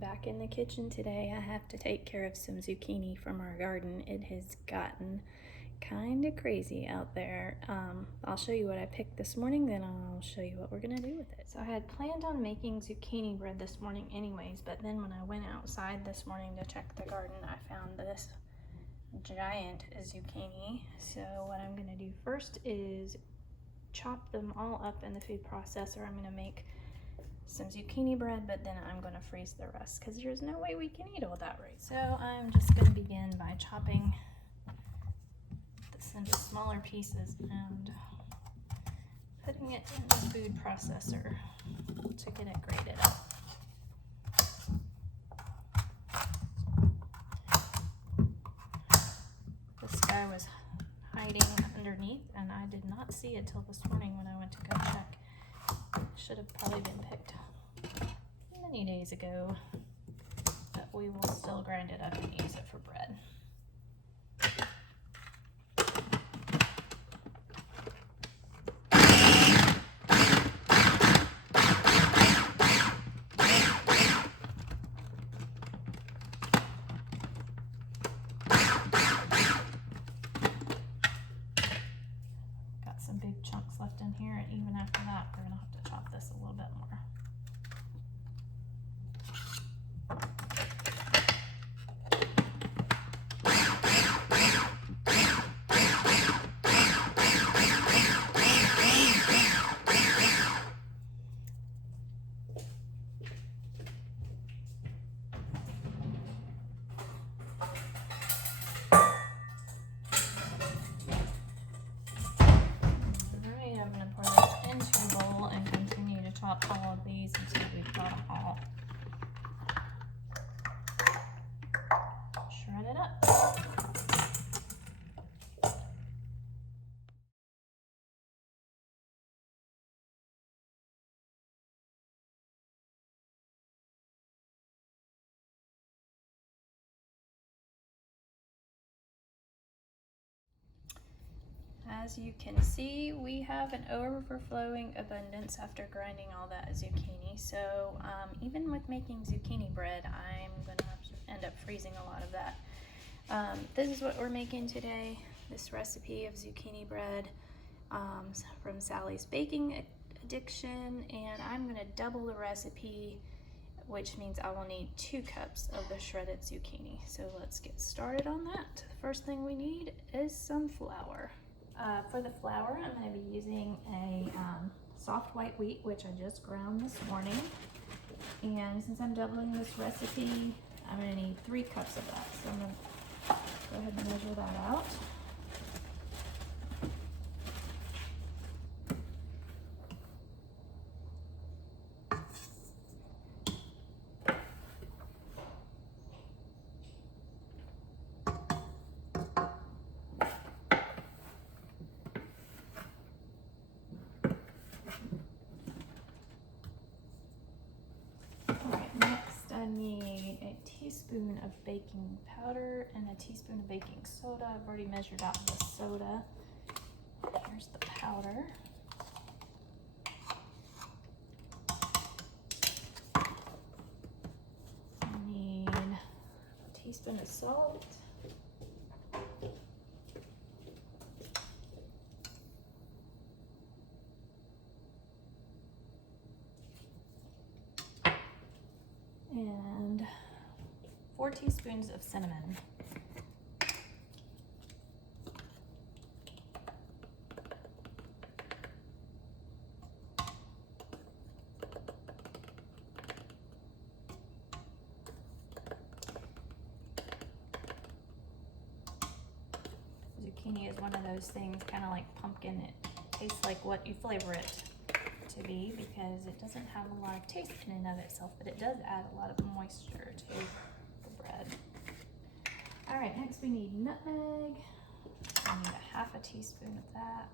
Back in the kitchen today. I have to take care of some zucchini from our garden. It has gotten kind of crazy out there. I'll show you what I picked this morning, then I'll show you what we're gonna do with it. So I had planned on making zucchini bread this morning anyways, but then when I went outside this morning to check the garden, I found this giant zucchini. So what I'm gonna do first is chop them all up in the food processor. I'm gonna make some zucchini bread, but then I'm going to freeze the rest because there's no way we can eat all that right. So I'm just going to begin by chopping this into smaller pieces and putting it in the food processor to get it grated up. This guy was hiding underneath and I did not see it till this morning when I went to go check. Should have probably been picked many days ago, but we will still grind it up and use it for bread. Got some big chunks left in here, and even after that, we're gonna have to chop this a little bit more. I'm going to pour this into a bowl and continue to chop all of these until we've got them all shredded up. As you can see, we have an overflowing abundance after grinding all that zucchini. So even with making zucchini bread, I'm going to have to end up freezing a lot of that. This is what we're making today, this recipe of zucchini bread from Sally's Baking Addiction, and I'm going to double the recipe, which means I will need 2 cups of the shredded zucchini. So let's get started on that. The first thing we need is some flour. For the flour, I'm going to be using a soft white wheat, which I just ground this morning. And since I'm doubling this recipe, I'm going to need 3 cups of that. So I'm going to go ahead and measure that out. I need a teaspoon of baking powder and a teaspoon of baking soda. I've already measured out the soda. Here's the powder. I need a teaspoon of salt. And 4 teaspoons of cinnamon. Zucchini is one of those things, kind of like pumpkin. It tastes like what you flavor it to be because it doesn't have a lot of taste in and of itself, but it does add a lot of moisture to the bread. All right, next we need nutmeg. I need a 1/2 teaspoon of that.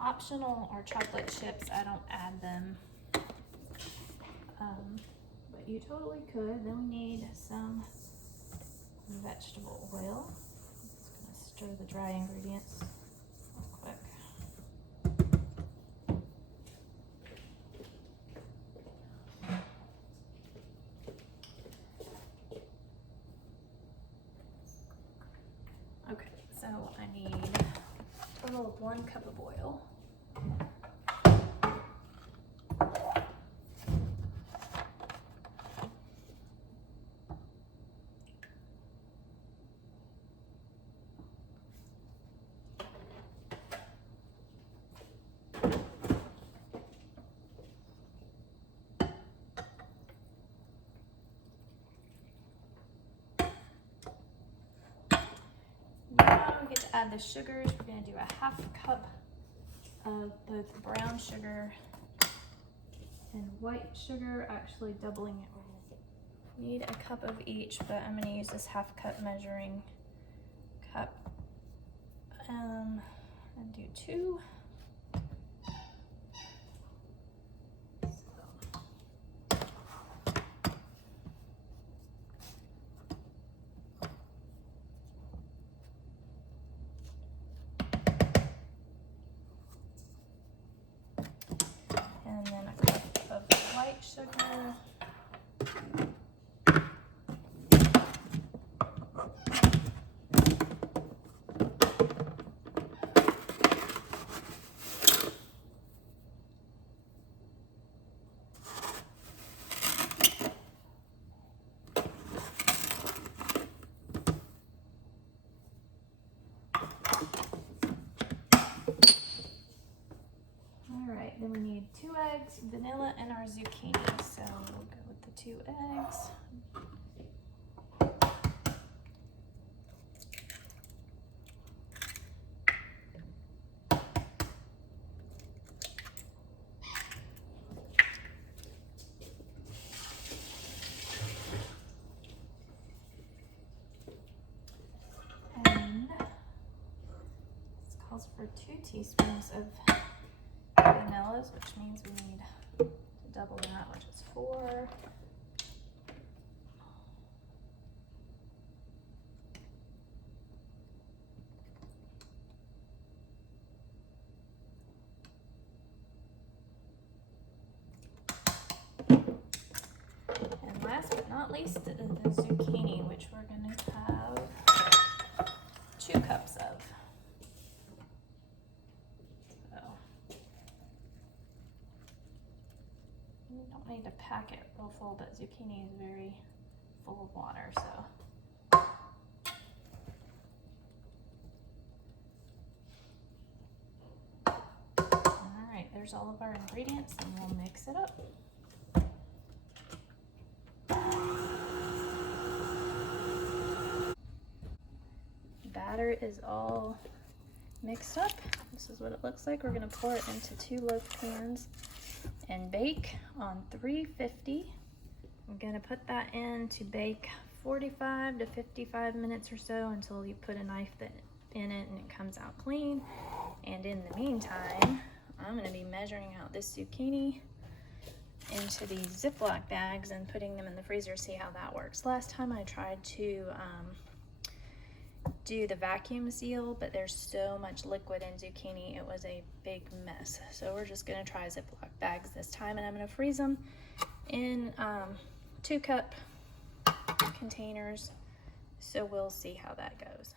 Optional are chocolate chips. I don't add them. But you totally could. Then we need some vegetable oil. after the dry ingredients real quick. Okay, so I need a total of 1 cup of oil. Now we get to add the sugars. We're going to do a 1/2 cup of both brown sugar and white sugar, actually doubling it. We need a cup of each, but I'm going to use this 1/2 cup measuring cup and do 2. And then a cup of white sugar. Alright, then we need 2 eggs, vanilla, and our zucchini. So we'll go with the 2 eggs. And this calls for 2 teaspoons of vanillas, which means we need to double that, which is 4. And last but not least, the zucchini, which we're going to have 2 cups of. You don't need to pack it real full, but zucchini is very full of water, so. All right, there's all of our ingredients, and we'll mix it up. The batter is all mixed up. This is what it looks like. We're going to pour it into 2 loaf pans and bake on 350. I'm going to put that in to bake 45 to 55 minutes or so until you put a knife in it and it comes out clean. And in the meantime, I'm going to be measuring out this zucchini into these Ziploc bags and putting them in the freezer, see how that works. Last time I tried to do the vacuum seal, but there's so much liquid in zucchini, it was a big mess. So we're just gonna try Ziploc bags this time, and I'm gonna freeze them in 2 cup containers, so we'll see how that goes.